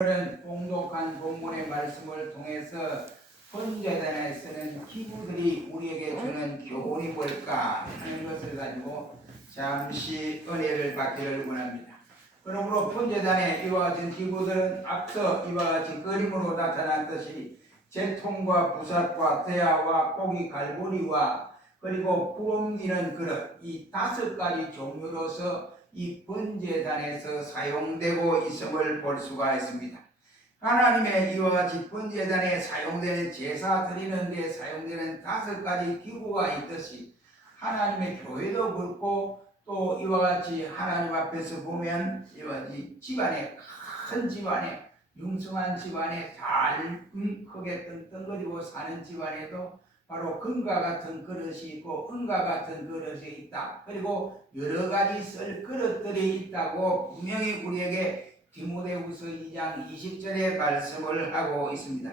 오늘은 봉독한 본문의 말씀을 통해서 번제단에 쓰는 기구들이 우리에게 주는 교훈이 뭘까 하는 것을 가지고 잠시 은혜를 받기를 원합니다. 그러므로 번제단에 이와 같은 기구들은 앞서 이와 같이 그림으로 나타났듯이 제통과 부삭과 대야와 고기 갈고리와 그리고 부옮기는 그릇, 이 5가지 종류로서 이 번제단에서 사용되고 있음을 볼 수가 있습니다. 하나님의 이와 같이 번제단에 사용되는 제사 드리는 데 사용되는 5가지 기구가 있듯이 하나님의 교회도 그렇고 또 이와 같이 하나님 앞에서 보면 이와 같이 집안에 큰 집안에 융성한 집안에 잘 크게 떵떵거리고 사는 집안에도 바로 금과 같은 그릇이 있고 은과 같은 그릇이 있다. 그리고 여러 가지 쓸 그릇들이 있다고 분명히 우리에게 디모데후서 2장 20절에 말씀을 하고 있습니다.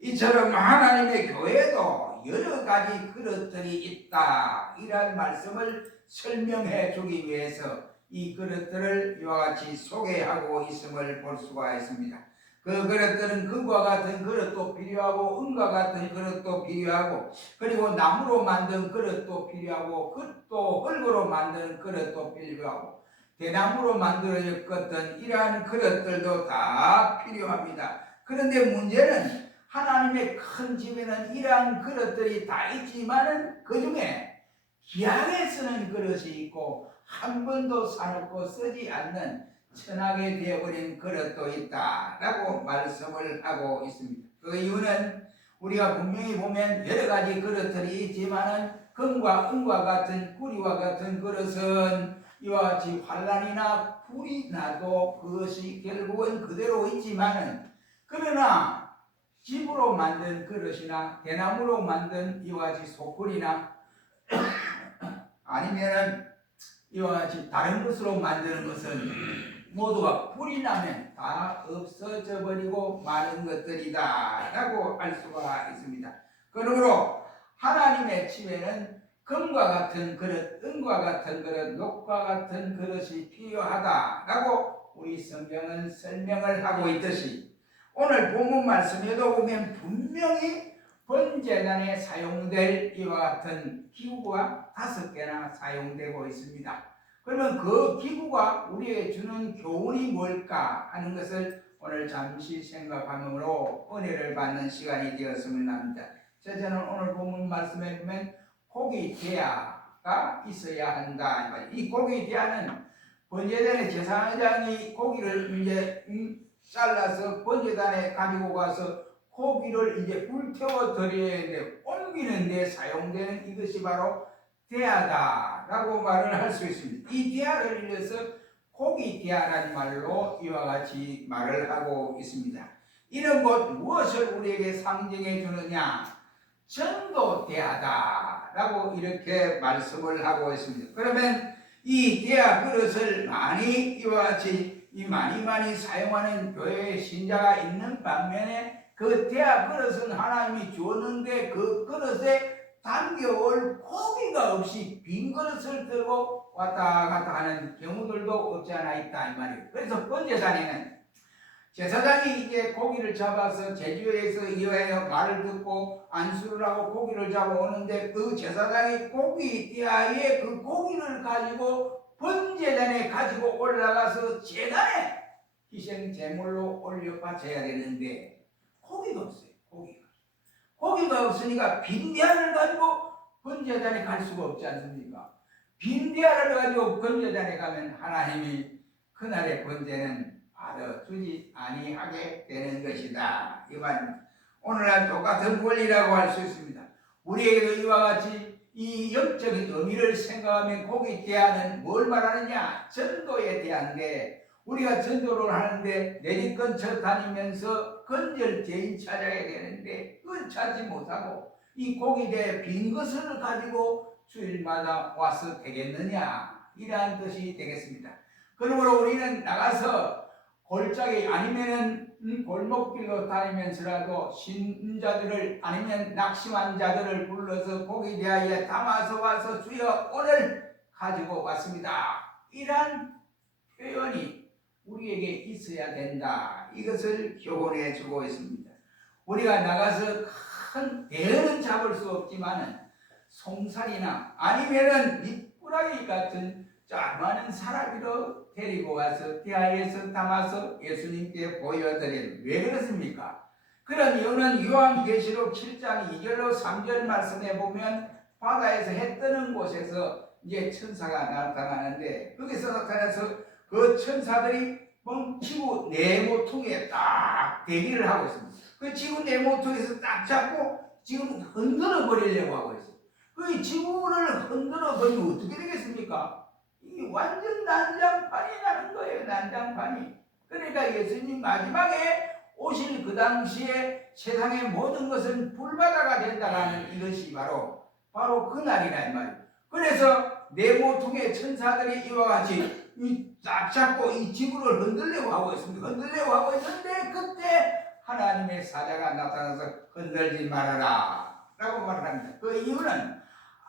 이처럼 하나님의 교회도 여러 가지 그릇들이 있다. 이런 말씀을 설명해 주기 위해서 이 그릇들을 이와 같이 소개하고 있음을 볼 수가 있습니다. 그 그릇들은 금과 같은 그릇도 필요하고 은과 같은 그릇도 필요하고 그리고 나무로 만든 그릇도 필요하고 또 흙으로 만든 그릇도 필요하고 대나무로 만들어졌던 이러한 그릇들도 다 필요합니다. 그런데 문제는 하나님의 큰 집에는 이러한 그릇들이 다 있지만은 그 중에 귀하게 쓰는 그릇이 있고 한 번도 사놓고 쓰지 않는 천하게 되어버린 그릇도 있다라고 말씀을 하고 있습니다. 그 이유는 우리가 분명히 보면 여러 가지 그릇들이 있지만은 금과 은과 같은 구리와 같은 그릇은 이와 같이 환난이나 불이 나도 그것이 결국은 그대로 있지만은 그러나 집으로 만든 그릇이나 대나무로 만든 이와 같이 소쿠리나 아니면은 이와 같이 다른 것으로 만드는 것은 모두가 불이 나면 다 없어져 버리고 마는 것들이다 라고 알 수가 있습니다. 그러므로 하나님의 집에는 금과 같은 그릇, 은과 같은 그릇, 녹과 같은 그릇이 필요하다 라고 우리 성경은 설명을 하고 있듯이 오늘 본문 말씀에도 보면 분명히 번제단에 사용될 이와 같은 기구가 5개나 사용되고 있습니다. 그러면 그 기구가 우리에게 주는 교훈이 뭘까 하는 것을 오늘 잠시 생각함으로 은혜를 받는 시간이 되었으면 합니다. 첫째는 오늘 본문 말씀에 보면 고기 대야가 있어야 한다. 이 고기 대야는 번제단의 제사장이 고기를 이제 잘라서 번제단에 가지고 가서 고기를 이제 불태워 드려야 되는데 옮기는 데 사용되는 이것이 바로 대야다라고 말을 할 수 있습니다. 이 대야를 위해서 고기 대야라는 말로 이와 같이 말을 하고 있습니다. 이런 것 무엇을 우리에게 상징해 주느냐? 전도 대야다라고 이렇게 말씀을 하고 있습니다. 그러면 이 대야 그릇을 많이 이와 같이 많이 사용하는 교회의 신자가 있는 반면에 그 대야 그릇은 하나님이 주었는데 그 그릇에 담겨올 고기가 없이 빈 그릇을 들고 왔다 갔다 하는 경우들도 없지 않아 있다 이 말이에요. 그래서 번제단에는 제사장이 이제 고기를 잡아서 제주에서 이어서 말을 듣고 안수를 하고 고기를 잡아오는데 그 제사장이 고기 대야에 그 고기를 가지고 번제단에 가지고 올라가서 제단에 희생 제물로 올려 바쳐야 되는데 고기가 없어요. 고기가 없으니까 빈 대야를 가지고 번제단에 갈 수가 없지 않습니까? 빈 대야를 가지고 번제단에 가면 하나님이 그날의 번제는 받아주지 아니하게 되는 것이다. 이 말입니다. 오늘날 똑같은 원리라고 할 수 있습니다. 우리에게도 이와 같이 이 영적인 의미를 생각하면 고기 대야는 뭘 말하느냐? 전도에 대한데 우리가 전도를 하는데 내리건처 다니면서 건절제인 찾아야 되는데 그걸 찾지 못하고 이 고기대 빈 것을 가지고 주일마다 와서 되겠느냐 이러한 뜻이 되겠습니다. 그러므로 우리는 나가서 골짜기 아니면은 골목길로 다니면서라도 신자들을 아니면 낙심한 자들을 불러서 고기 대하에 담아서 와서 주여 오늘 가지고 왔습니다. 이러한 표현이 우리에게 있어야 된다. 이것을 교훈해 주고 있습니다. 우리가 나가서 큰 대어는 잡을 수 없지만은 송사리나 아니면은 미꾸라기 같은 조그마한 사람이로 데리고 와서 대하에서 담아서 예수님께 보여드린, 왜 그렇습니까? 그런 이유는 요한계시록 7장 2절로 3절 말씀에 보면 바다에서 해 뜨는 곳에서 이제 천사가 나타나는데, 거기서 나타나서 그 천사들이 지구 네모통에 딱 대기를 하고 있습니다. 그 지구 네모통에서 딱 잡고 지금 흔들어 버리려고 하고 있어요. 그 지구를 흔들어 버리면 어떻게 되겠습니까? 이게 완전 난장판이 나는 거예요. 난장판이. 그러니까 예수님 마지막에 오실 그 당시에 세상의 모든 것은 불바다가 된다라는 이것이 바로 그 날이라 이 말이에요. 그래서 네모통의 천사들이 이와 같이 딱 잡고 이 지구를 흔들려고 하고 있습니다. 흔들려고 하고 있는데 그때 하나님의 사자가 나타나서 흔들지 말아라 라고 말합니다. 그 이유는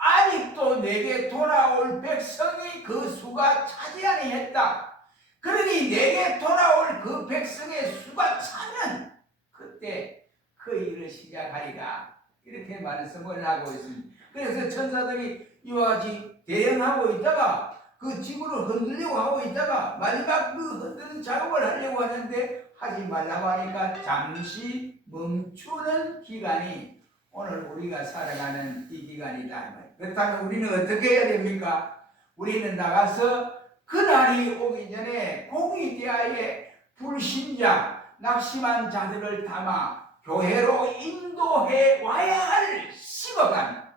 아직도 내게 돌아올 백성이 그 수가 차지 아니했다. 그러니 내게 돌아올 그 백성의 수가 차면 그때 그 일을 시작하리라, 이렇게 말씀을 하고 있습니다. 그래서 천사들이 이와 같이 대응하고 있다가 그 지구를 흔들려고 하고 있다가 마지막 그 흔드는 작업을 하려고 하는데 하지 말라고 하니까 잠시 멈추는 기간이 오늘 우리가 살아가는 이 기간이다. 그렇다면 우리는 어떻게 해야 됩니까? 우리는 나가서 그날이 오기 전에 공의대하에 불신자, 낙심한 자들을 담아 교회로 인도해 와야 할 식어간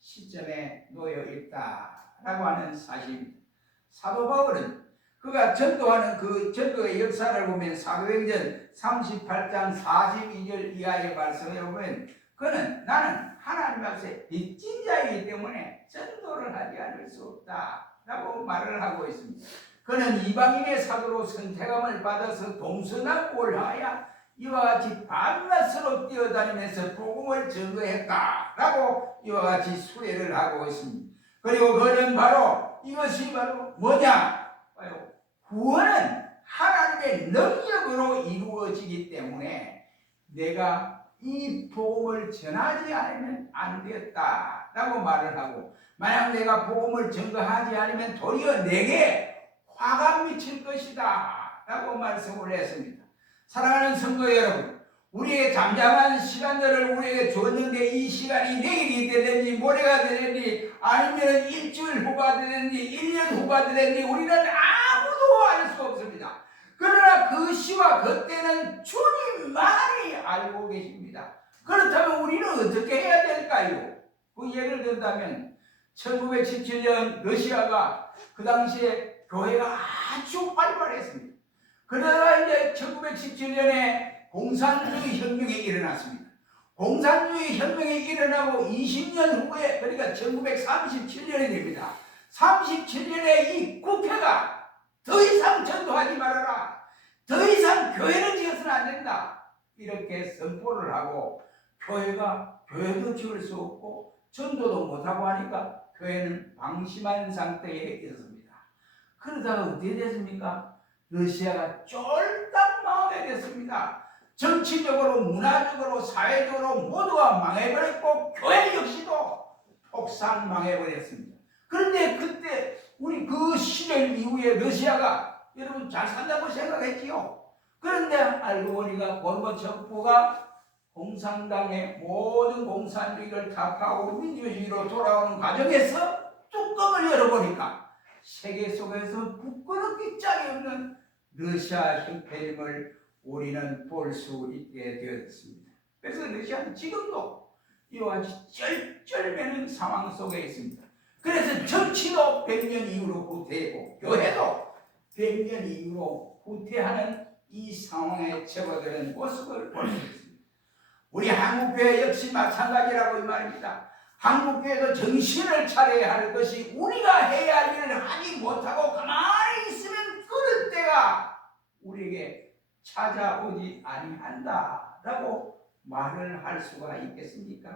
시점에 놓여 있다라고 하는 사실입니다. 사도 바울은 그가 전도하는 그 전도의 역사를 보면 사도행전 38장 42절 이하의 말씀을 보면 그는 나는 하나님 앞에 빚진 자이기 때문에 전도를 하지 않을 수 없다라고 말을 하고 있습니다. 그는 이방인의 사도로 선택함을 받아서 동서남북을 이와 같이 밤낮으로 뛰어다니면서 복음을 전거했다라고 이와 같이 수레를 하고 있습니다. 그리고 그는 이것이 바로 뭐냐? 구원은 하나님의 능력으로 이루어지기 때문에 내가 이 복음을 전하지 않으면 안 되었다라고 말을 하고, 만약 내가 복음을 전거하지 않으면 도리어 내게 화가 미칠 것이다 라고 말씀을 했습니다. 사랑하는 성도 여러분, 우리의 잠잠한 시간들을 우리에게 줬는데 이 시간이 내일이 되든지 모레가 되든지 아니면 일주일 후가 되든지 1년 후가 되든지 우리는 아무도 알 수 없습니다. 그러나 그 시와 그때는 주님만이 알고 계십니다. 그렇다면 우리는 어떻게 해야 될까요? 그 예를 든다면 1917년 러시아가 그 당시에 교회가 아주 활발했습니다. 그러다가 이제 1917년에 공산주의 혁명이 일어났습니다. 공산주의 혁명이 일어나고 20년 후에, 그러니까 1937년이 됩니다. 37년에 이 국회가 더 이상 전도하지 말아라, 더 이상 교회는 지어서는 안 된다, 이렇게 선포를 하고 교회도 지을 수 없고 전도도 못하고 하니까 교회는 방심한 상태에 있었습니다. 그러다가 어떻게 됐습니까? 러시아가 쫄딱 망하게 됐습니다. 정치적으로, 문화적으로, 사회적으로 모두가 망해버렸고 교회 역시도 폭삭 망해버렸습니다. 그런데 그때 우리 그 시절 이후에 러시아가 여러분 잘 산다고 생각했지요. 그런데 알고 보니까 고르바초프가 공산당의 모든 공산주의를 타파하고 민주주의로 돌아오는 과정에서 뚜껑을 열어보니까 세계 속에서 부끄럽기 짝이 없는 러시아 형편임을 우리는 볼 수 있게 되었습니다. 그래서 러시아는 지금도 이와 같이 쩔쩔매는 상황 속에 있습니다. 그래서 정치도 100년 이후로 후퇴하고 교회도 100년 이후로 후퇴하는 이 상황에 접어드는 모습을 볼 수 있습니다. 우리 한국교회 역시 마찬가지라고 이 말입니다. 한국교회도 정신을 차려야 할 것이, 우리가 해야 할 일을 하지 못하고 가만히 있으면 그럴 때가 우리에게 찾아오지 아니한다라고 말을 할 수가 있겠습니까?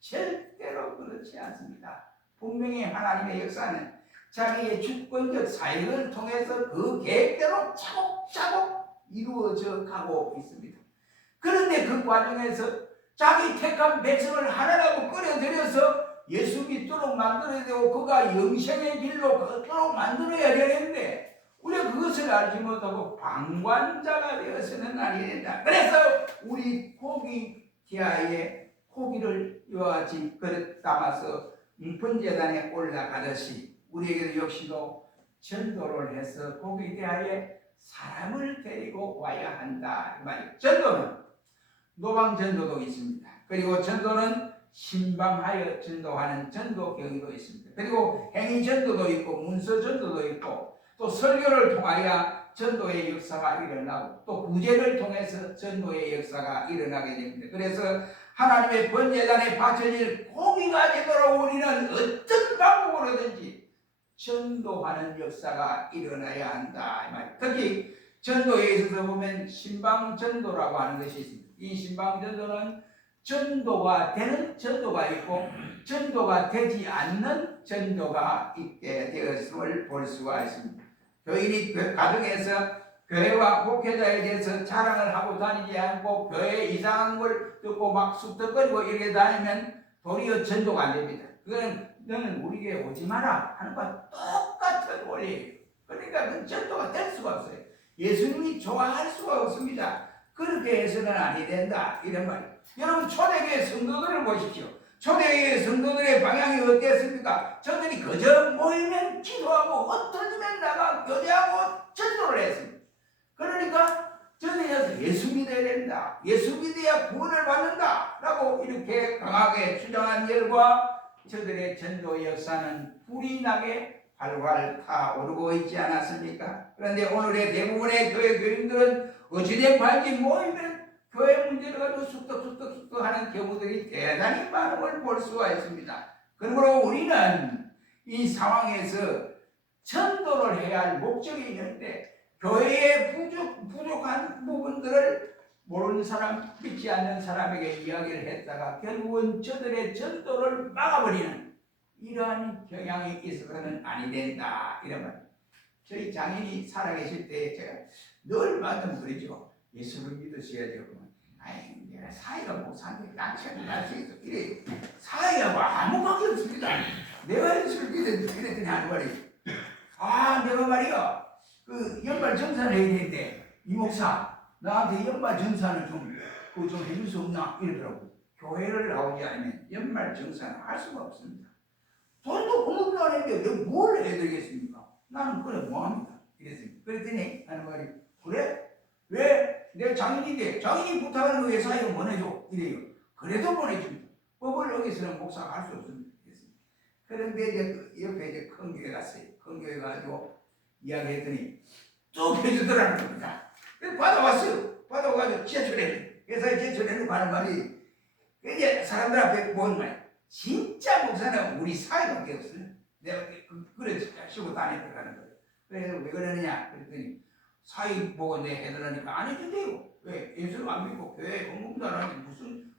절대로 그렇지 않습니다. 분명히 하나님의 역사는 자기의 주권적 사역을 통해서 그 계획대로 차곡차곡 이루어져 가고 있습니다. 그런데 그 과정에서 자기 택한 백성을 하나라고 끌어들여서 예수 믿도록 만들어야 되고 그가 영생의 길로 걷도록 만들어야 되는데 우리가 그것을 알지 못하고 방관자가 되어서는 아니 된다. 그래서 우리 고기 기아에 고기를 이와 같이 그릇 담아서 번제단에 올라가듯이 우리에게도 역시도 전도를 해서 고기 대하에 사람을 데리고 와야 한다. 이 말이에요. 전도는 노방 전도도 있습니다. 그리고 전도는 신방하여 전도하는 전도 경위도 있습니다. 그리고 행위 전도도 있고 문서 전도도 있고 또 설교를 통하여 전도의 역사가 일어나고 또 구제를 통해서 전도의 역사가 일어나게 됩니다. 그래서 하나님의 번제단에 바쳐질 고기가 되도록 우리는 어떤 방법으로든지 전도하는 역사가 일어나야 한다. 이 말이에요. 특히 전도에 있어서 보면 신방전도라고 하는 것이 있습니다. 이 신방전도는 전도가 되는 전도가 있고 전도가 되지 않는 전도가 있게 되었음을 볼 수가 있습니다. 교인이 가정에서 교회와 목회자에 대해서 자랑을 하고 다니지 않고 교회 이상한 걸 듣고 막 쑥덕거리고 이렇게 다니면 도리어 전도가 안 됩니다. 그건 너는 우리 교회 오지 마라 하는 것과 똑같은 원리예요. 그러니까 그 전도가 될 수가 없어요. 예수님이 좋아할 수가 없습니다. 그렇게 해서는 아니 된다 이런 말이에요. 여러분 초대교회 성도들을 보십시오. 초대교회 성도들의 방향이 어땠습니까? 저들이 그저 모이면 기도하고 흩어지면 나가 교제하고 전도를 했습니다. 그러니까 저들이 예수 믿어야 된다. 예수 믿어야 구원을 받는다 라고 이렇게 강하게 주장한 결과 저들의 전도 역사는 불이 나게 활활 타오르고 있지 않았습니까? 그런데 오늘의 대부분의 교회 교인들은 어찌된 관계 모이면 교회 문제를 가지고 쑥덕쑥덕 하는 경우들이 대단히 많은 걸 볼 수가 있습니다. 그러므로 우리는 이 상황에서 전도를 해야 할 목적이 있는데 교회의 부족한 부분들을 모르는 사람, 믿지 않는 사람에게 이야기를 했다가 결국은 저들의 전도를 막아버리는 이러한 경향이 있어서는 아니 된다 이런 말. 저희 장인이 살아계실 때 제가 늘 말씀 드리죠. 예수를 믿으셔야죠. 아이 내가 사회가 목사인데 낭처를 날 수 있어. 이래 사회하고 아무 관계 없습니다. 내가 예수를 믿었는데 이랬더니 하는 말이에요. 아 내가 말이야 그 연말 정산을 해야 되는데 이 목사 나한테 연말 정산을 좀 해줄 수 없나 이러더라고. 교회를 나오지 않으면 연말 정산을 할 수가 없습니다. 돈도 공급도 안 했는데 내가 뭘 해드리겠습니까? 나는 그래 뭐합니다 이랬습니다. 그랬더니 하는 말이 그래? 왜? 내가 장인인데 장인이 부탁하는 거 왜 사회가 보내줘? 이래요. 그래도 보내줍니다. 법을 어기서는 목사가 할 수 없습니다. 이랬습니다. 그런데 이제 옆에 이제 큰 교회 갔어요. 큰 교회 가지고 이야기했더니 쭉 해주더라는 겁니다. 받아왔어요. 받아와가지고 제출해. 회사에 제출해놓고 하는 말이 이제 사람들 앞에 보는 말 진짜 목사는 우리 사회밖에 없어요. 내가 그래 쉬고 다녔다는 거예요. 그래서 왜 그러느냐 그랬더니 사회 보고 내 해달라니까 안 해준대요. 왜? 예수를 안 믿고 교회에 공부도 안 하는데 무슨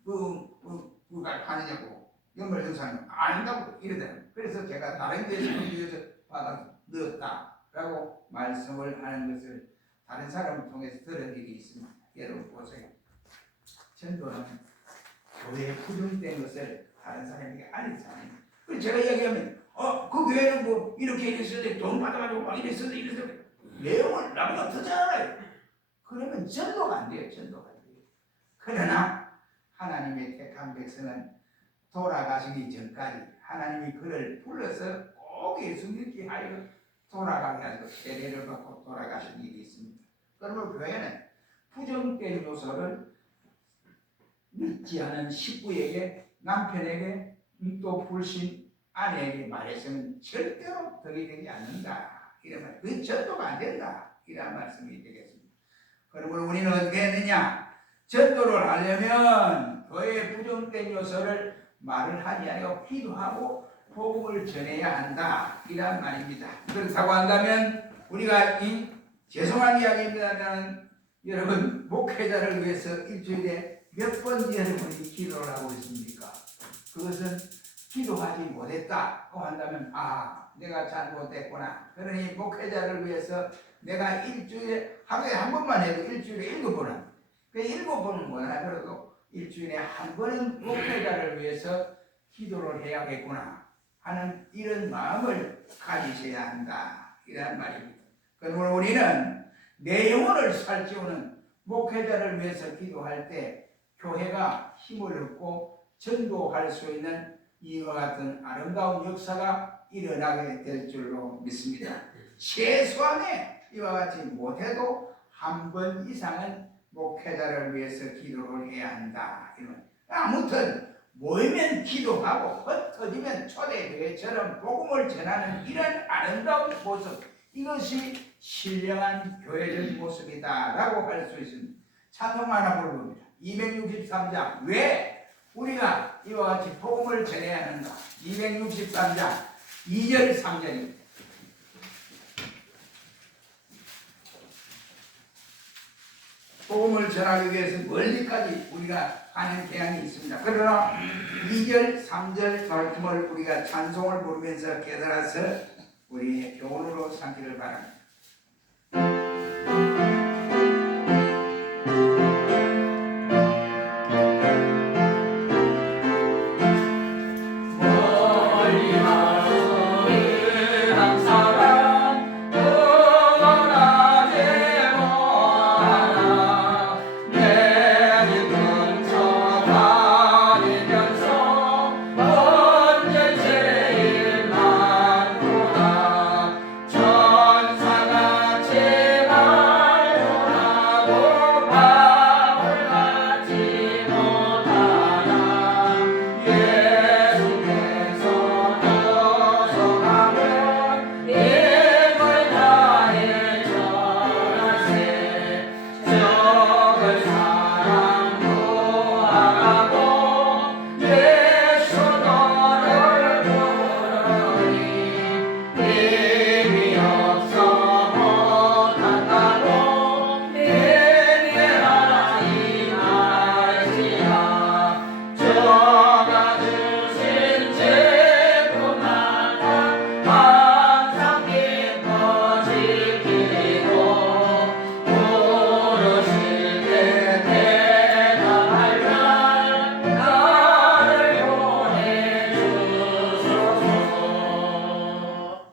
그가 하느냐고 연말 정산을 안 한다고 이러더라고요. 그래서 제가 다른 교회에서 받아서 넣었다라고 말씀을 하는 것을 다른 사람을 통해서 들은 일이 있습니다. 여러분 보세요. 전도는 교회에 부정된 것을 다른 사람에게 알리잖아요. 그래서 제가 이야기하면 그 교회는 뭐 이렇게 이랬어야 돈 받아가지고 막 이랬어야 내용을 나보다 더 잘 알아요. 그러면 전도가 안 돼요. 전도가 안 돼요. 그러나 하나님의 택한 백성은 돌아가시기 전까지 하나님이 그를 불러서 꼭 예수 믿게 하여 돌아가게 하고 세례를 받고 돌아가신 일이 있습니다. 그러면 교회는 부정된 요소를 믿지 않은 식구에게 남편에게 또 불신 아내에게 말해서는 절대로 덕이 되지 않는다. 이러면 그 전도가 안 된다. 이런 말씀이 되겠습니다. 그러므로 우리는 어떻게 했느냐? 전도를 하려면 교회의 부정된 요소를 말을 하지 않고 기도하고 복음을 전해야 한다. 이런 말입니다. 그렇다고 한다면 우리가 이 죄송한 이야기입니다만 여러분 목회자를 위해서 일주일에 몇 번 여러분이 기도를 하고 있습니까? 그것은 기도하지 못했다고 한다면 내가 잘못했구나. 그러니 목회자를 위해서 내가 일주일에 하루에 한 번만 해도 일주일에 7번은 그 7번은 못하더라도 일주일에 한 번은 목회자를 위해서 기도를 해야겠구나 하는 이런 마음을 가지셔야 한다 이런 말입니다. 그러므로 우리는 내 영혼을 살찌우는 목회자를 위해서 기도할 때 교회가 힘을 얻고 전도할 수 있는 이와 같은 아름다운 역사가 일어나게 될 줄로 믿습니다. 최소한의 이와 같이 못해도 한 번 이상은 목회자를 위해서 기도를 해야 한다. 아무튼 모이면 기도하고 흩어지면 초대교회처럼 복음을 전하는 이런 아름다운 모습, 이것이 신령한 교회적 모습이다 라고 할 수 있습니다. 찬송 하나 부릅니다. 263장 왜 우리가 이와 같이 복음을 전해야 하는가. 263장 2절 3절입니다. 복음을 전하기 위해서 멀리까지 우리가 가는 계양이 있습니다. 그러나 2절 3절 말씀을 우리가 찬송을 부르면서 깨달아서 우리의 교훈으로 삼기를 바랍니다.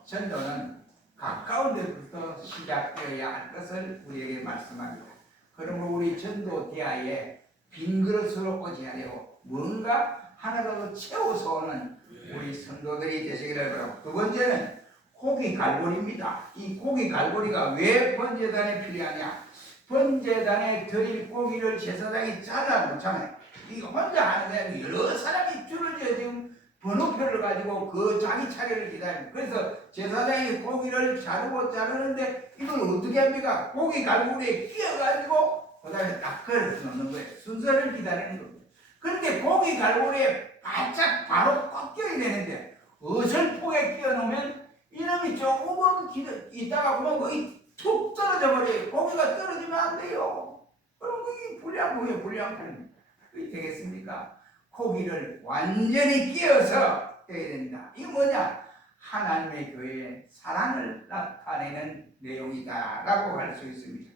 전도는 가까운 데부터 시작되어야 할 것을 우리에게 말씀합니다. 그러므로 우리 전도 대하에 빈 그릇으로 오지 않고 뭔가 하나라도 채워서 오는 우리 성도들이 되시기를 바라고, 두 번째는 고기 갈고리입니다. 이 고기 갈고리가 왜 번제단에 필요하냐? 번제단에 드릴 고기를 제사장이 잘라 놓잖아요. 이거 혼자 하는 게 아니고 여러 사람이 줄을 지어 지금 번호표를 가지고 그 자기 차례를 기다립니다. 그래서 제사장이 고기를 자르는데 이걸 어떻게 합니까? 고기 갈고리에 끼워가지고 그 다음에 딱 걸어서 넣는 거예요. 순서를 기다리는 겁니다. 그런데 고기 갈고리에 바짝 바로 꽉 끼어야 되는데 어설프게 끼워놓으면 이놈이 조금 있다가 보면 거의 툭 떨어져 버려요. 고기가 떨어지면 안 돼요. 그럼 그게 불량품이에요. 불량품. 그게 되겠습니까? 고기를 완전히 끼워서 해야 된다. 이게 뭐냐? 하나님의 교회의 사랑을 나타내는 내용이다라고 할 수 있습니다.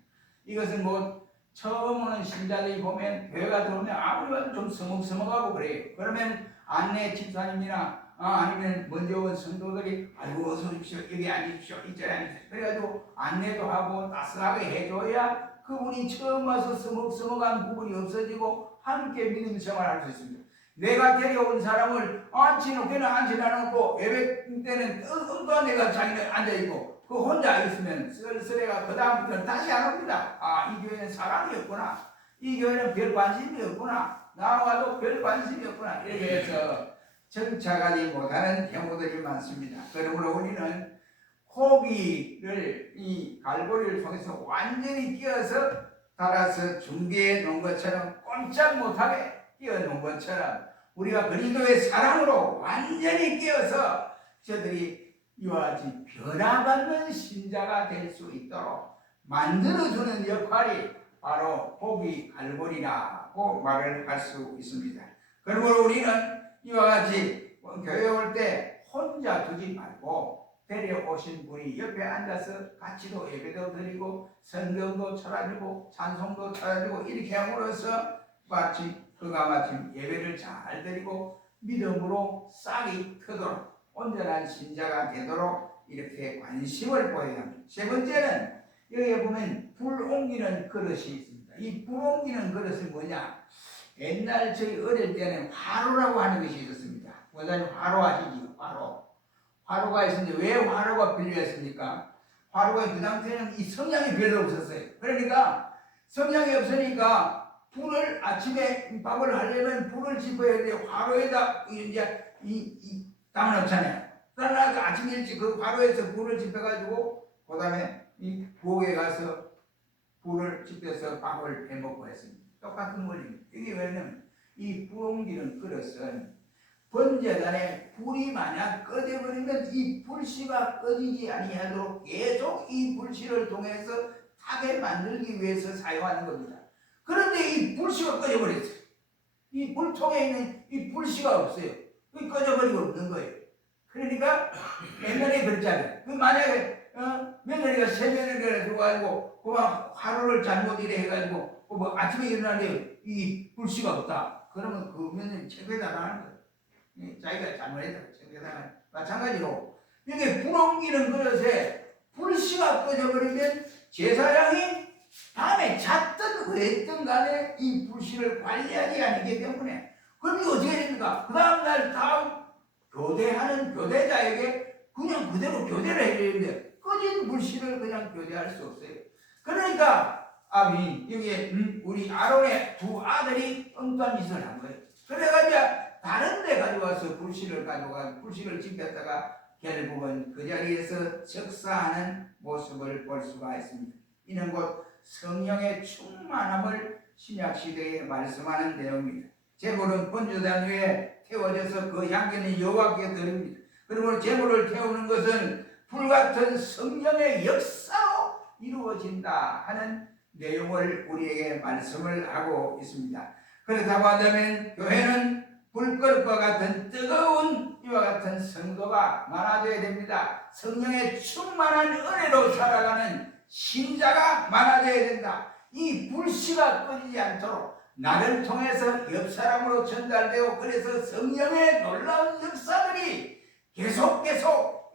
이것은 뭐 처음 오는 신자들이 보면 교회가 들어오면 아무리 좀 서먹서먹하고 그래요. 그러면 안내 집사님이나 아니면 먼저 온 성도들이 아이고 어서 오십시오, 여기 앉으십시오, 이쪽에 앉으십시오. 그래가지고 안내도 하고 따스하게 해줘야 그분이 처음 와서 서먹서먹한 부분이 없어지고 함께 믿음 생활할 수 있습니다. 내가 데려온 사람을 앉혀놓고는 앉혀놔놓고 예배 때는 또 내가 자기는 앉아있고 그 혼자 있으면 쓸쓸해가 그 다음부터는 다시 안 옵니다. 이 교회는 사람이 없구나, 이 교회는 별 관심이 없구나, 나와도 별 관심이 없구나, 이렇게 해서 정착하지 못하는 경우들이 많습니다. 그러므로 우리는 고기를 이 갈고리를 통해서 완전히 끼워서 달아서 준비해 놓은 것처럼 꼼짝 못하게 끼워 놓은 것처럼 우리가 그리스도의 사랑으로 완전히 끼워서 저들이 이와 같이 변화받는 신자가 될 수 있도록 만들어주는 역할이 바로 고기 갈고리라고 말을 할 수 있습니다. 그러므로 우리는 이와 같이 교회 올 때 혼자 두지 말고 데려오신 분이 옆에 앉아서 같이도 예배도 드리고 성경도 찾아주고 찬송도 찾아주고 이렇게 함으로써 마치 그가 마침 예배를 잘 드리고 믿음으로 싹이 트도록 온전한 신자가 되도록 이렇게 관심을 보여야 합니다. 세 번째는 여기에 보면 불 옮기는 그릇이 있습니다. 이 불 옮기는 그릇은 뭐냐? 옛날 저희 어릴 때는 화로라고 하는 것이 있었습니다. 원장님 화로 아시죠? 화로가 있었는데 왜 화로가 필요했습니까? 화로가 그 당시에는 이 성냥이 별로 없었어요. 그러니까 성냥이 없으니까 불을 아침에 밥을 하려면 불을 짚어야 돼요. 화로에다 이제 이 땀은 없잖아요. 그러나 아침 일찍 그 화로에서 불을 짚어가지고 그 다음에 이 부엌에 가서 불을 짚어서 밥을 해먹고 했습니다. 똑같은 원리입니다. 이게 왜냐면 이 불 옮기는 그릇은 번제단에 불이 만약 꺼져버리면 이 불씨가 꺼지지 아니하도록 계속 이 불씨를 통해서 타게 만들기 위해서 사용하는 겁니다. 그런데 이 불씨가 꺼져버렸어요. 이 불통에 있는 이 불씨가 없어요. 꺼져버리고 없는 거예요. 그러니까 옛날에 그랬잖아요. 만약에 며느리가 새 며느리가 들어가지고 그만 화로를 잘못 이래 해가지고 뭐 아침에 일어나는데 이 불씨가 없다. 그러면 그 며느리 책에다 나가는 거예요. 자기가 잘못했다고 책에다가 마찬가지로 이게 불 옮기는 그릇에 불씨가 꺼져버리면 제사장이 밤에 잤든 왜든 간에 이 불씨를 관리하지 않기 때문에 그럼 이거 어떻게 됩니까? 그 다음날 다음 교대하는 교대자에게 그냥 그대로 교대를 해야 되는데 꺼진 불씨를 그냥 교대할 수 없어요. 그러니까 여기에 우리 아론의 두 아들이 엉뚱한 짓을 한 거예요. 그래가지고 다른 데 가져와서 불씨를 가져가 불씨를 지켰다가 결국은 그 자리에서 즉사하는 모습을 볼 수가 있습니다. 이는 곧 성령의 충만함을 신약시대에 말씀하는 내용입니다. 제물은 번제단 위에 태워져서 그 양계는 여호와께 드립니다. 그러므로 제물을 태우는 것은 불같은 성령의 역사로 이루어진다 하는 내용을 우리에게 말씀을 하고 있습니다. 그렇다고 한다면 교회는 불꽃과 같은 뜨거운 이와 같은 성도가 많아져야 됩니다. 성령의 충만한 은혜로 살아가는 신자가 많아져야 된다. 이 불씨가 꺼지지 않도록 나를 통해서 옆 사람으로 전달되고 그래서 성령의 놀라운 역사들이 계속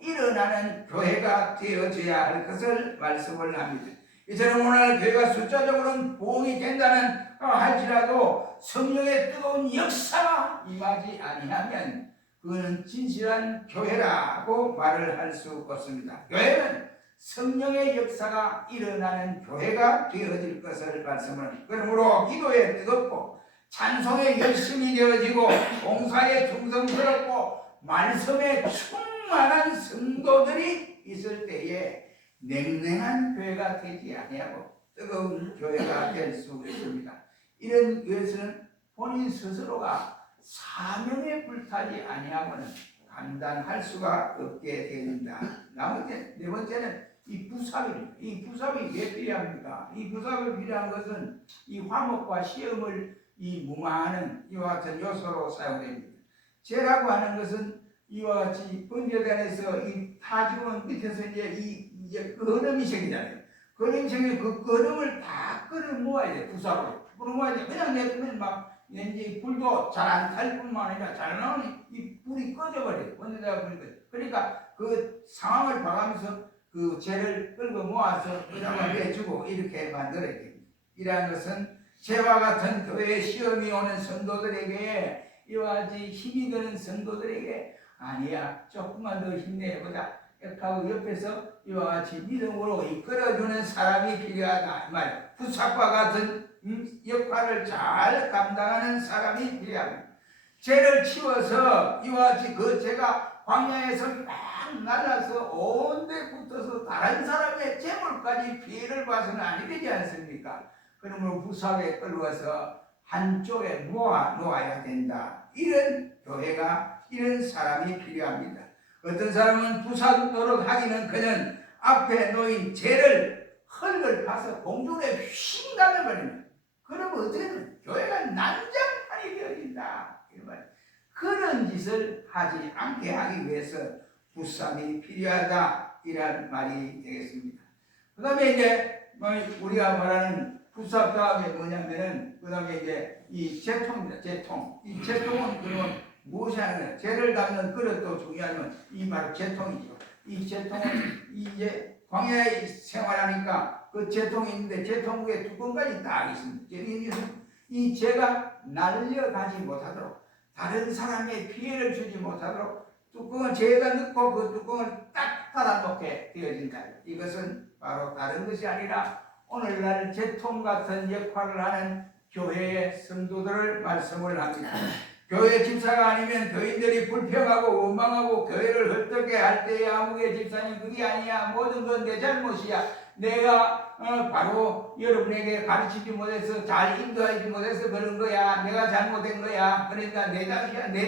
일어나는 교회가 되어져야 할 것을 말씀을 합니다. 이처럼 오늘 교회가 숫자적으로는 부흥이 된다는 할지라도 성령의 뜨거운 역사가 임하지 아니하면 그는 진실한 교회라고 말을 할 수 없습니다. 교회는 성령의 역사가 일어나는 교회가 되어질 것을 말씀합니다. 그러므로 기도에 뜨겁고 찬송에 열심히 되어지고 봉사에 충성스럽고 말씀에 충만한 성도들이 있을 때에 냉랭한 교회가 되지 아니하고 뜨거운 교회가 될 수 있습니다. 이런 것은 본인 스스로가 사명에 불타지 아니하고는 감당할 수가 없게 됩니다. 네 번째는 이 부삽입니다. 이 부삽이 왜 필요합니까? 이 부삽이 필요한 것은 이 화목과 시험을 무마하는 이와 같은 요소로 사용됩니다. 재라고 하는 것은 이와 같이 번제단에서 이 타지면 밑에서 이제 거름이 생기잖아요. 거름이 생기면 그 거름을 다 끌어 모아야 돼. 부삽으로 끌어 모아야 돼. 그냥 내두면 막 왠지 불도 잘 안 탈 뿐만 아니라 잘 나오니 이 불이 꺼져버려요. 번제다가 보니까. 그러니까 그 상황을 봐가면서 그 재를 끌고 모아서 그다음에 내주고 이렇게 만들어야 됩니다. 이러한 것은 재와 같은 교회에 시험이 오는 성도들에게 이와 같이 힘이 드는 성도들에게 아니야 조금만 더 힘내보자 하고 옆에서 이와 같이 믿음으로 이끌어주는 사람이 필요하다 이 말이에요. 부삭과 같은 역할을 잘 감당하는 사람이 필요합니다. 죄를 치워서 이와 같이 그 죄가 광야에서 막 날아서 온데 붙어서 다른 사람의 재물까지 피해를 봐서는 아니 되지 않습니까? 그러므로 부삭에 끌어와서 한쪽에 모아 놓아야 된다. 이런 교회가 이런 사람이 필요합니다. 어떤 사람은 부삭 노릇 하기는 그는 앞에 놓인 죄를 흙을 파서 공중에 휙 날려버립니다. 그러면 어떻게 되면 교회가 난장판이 되어진다. 그런 짓을 하지 않게 하기 위해서 부삽이 필요하다 이런 말이 되겠습니다. 그 다음에 이제 우리가 말하는 부삽 다음에 뭐냐면은 그 다음에 이제 이 제통입니다. 제통. 이 제통은 그러면 무엇이 하느냐? 재를 담는 그릇도 중요하지만 이 바로 제통이죠. 이 제통은 이제 광야에 생활하니까 그 제통이 있는데 제통 위에 뚜껑까지 딱 있습니다. 이 재가 날려가지 못하도록 다른 사람의 피해를 주지 못하도록 뚜껑을 재에다 넣고 그 뚜껑을 딱 닫아놓게 되어진다. 이것은 바로 다른 것이 아니라 오늘날 제통 같은 역할을 하는 교회의 성도들을 말씀을 합니다. 교회 집사가 아니면 교인들이 불평하고 원망하고 교회를 헐떡게 할 때에 아무개 집사님 그게 아니야. 모든 건 내 잘못이야. 내가 바로 여러분에게 가르치지 못해서 잘 인도하지 못해서 그런 거야. 내가 잘못된 거야. 그러니까 내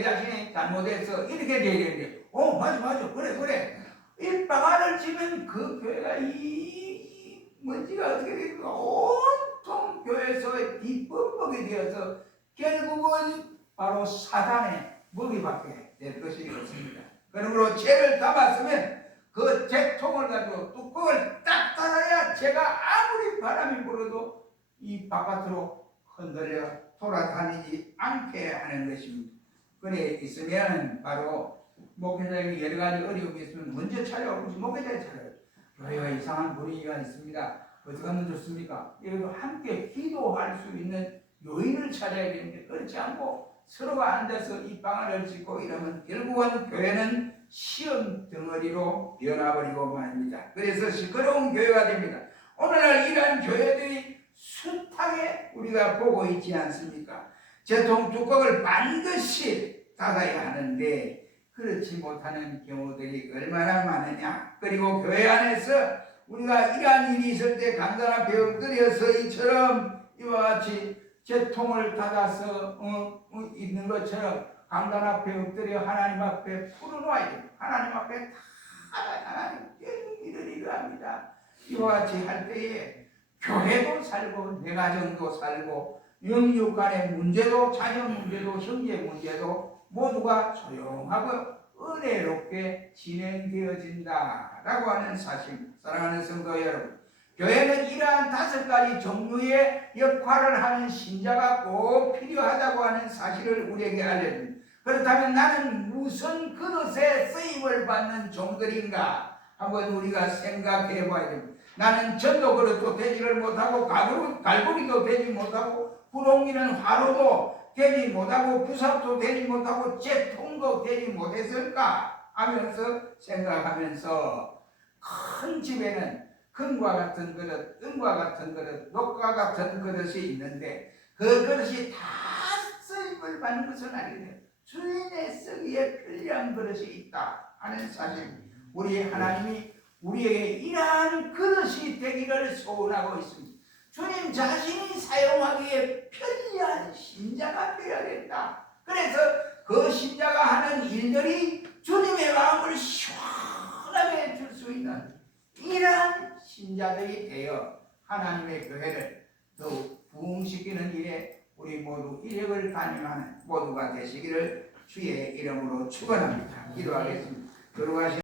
자신이 잘못해서 이렇게 돼야 되는데 맞아 그래 일방안을 치면 그 교회가 이 먼지가 어떻게 되니까 온통 교회에서의 뒷범벅이 되어서 결국은 바로 사단의 먹이밖에 될 것이 없습니다. 그러므로 죄를 담았으면 그 제통을 가지고 뚜껑을 딱 닫아야 제가 아무리 바람이 불어도 이 바깥으로 흔들려 돌아다니지 않게 하는 것입니다. 그래 있으면 바로 목회자에게 여러 가지 어려움이 있으면 먼저 찾아오고 목회자에 찾아요. 교회가 이상한 분위기가 있습니다. 어떻게 하면 좋습니까? 이것도 함께 기도할 수 있는 요인을 찾아야 되는데 그렇지 않고 서로가 앉아서 이 방안을 짓고 이러면 결국은 교회는 시험 덩어리로 변화버리고 말입니다. 그래서 시끄러운 교회가 됩니다. 오늘날 이러한 교회들이 숱하게 우리가 보고 있지 않습니까? 제통 뚜껑을 반드시 닫아야 하는데 그렇지 못하는 경우들이 얼마나 많으냐. 그리고 교회 안에서 우리가 이러한 일이 있을 때 강단 앞에 엎드려서 이처럼 이와 같이 제통을 닫아서 있는 것처럼 강단 앞에 엎드려 하나님 앞에 풀어놓아야 돼요. 하나님 앞에 하나님 일을 이루합니다. 이와 같이 할 때에 교회도 살고 내 가정도 살고 영육 간의 문제도 자녀 문제도 형제 문제도 모두가 조용하고 은혜롭게 진행되어진다라고 하는 사실. 사랑하는 성도 여러분, 교회는 이러한 5가지 종류의 역할을 하는 신자가 꼭 필요하다고 하는 사실을 우리에게 알려줍니다. 그렇다면 나는 무슨 그릇에 쓰임을 받는 종들인가 한번 우리가 생각해 봐야 됩니다. 나는 전도 그릇도 되지를 못하고 갈고리도 되지 못하고 부롱이는 화로도 되지 못하고 부삽도 되지 못하고 제통도 되지 못했을까 하면서 생각하면서 큰 집에는 금과 같은 그릇, 은과 같은 그릇, 녹과 같은 그릇이 있는데 그 그릇이 다 쓰임을 받는 것은 아니에요. 주인의 쓰기에 편리한 그릇이 있다 하는 사실. 우리 하나님이 우리에게 이러한 그릇이 되기를 소원하고 있습니다. 주님 자신이 사용하기에 편리한 신자가 되어야겠다. 그래서 그 신자가 하는 일들이 주님의 마음을 시원하게 해줄 수 있는 이러한 신자들이 되어 하나님의 교회를 더욱 부흥시키는 일에 우리 모두 이력을 다ним하는 모두가 되시기를 주의 이름으로 축원합니다. 기도하겠습니다.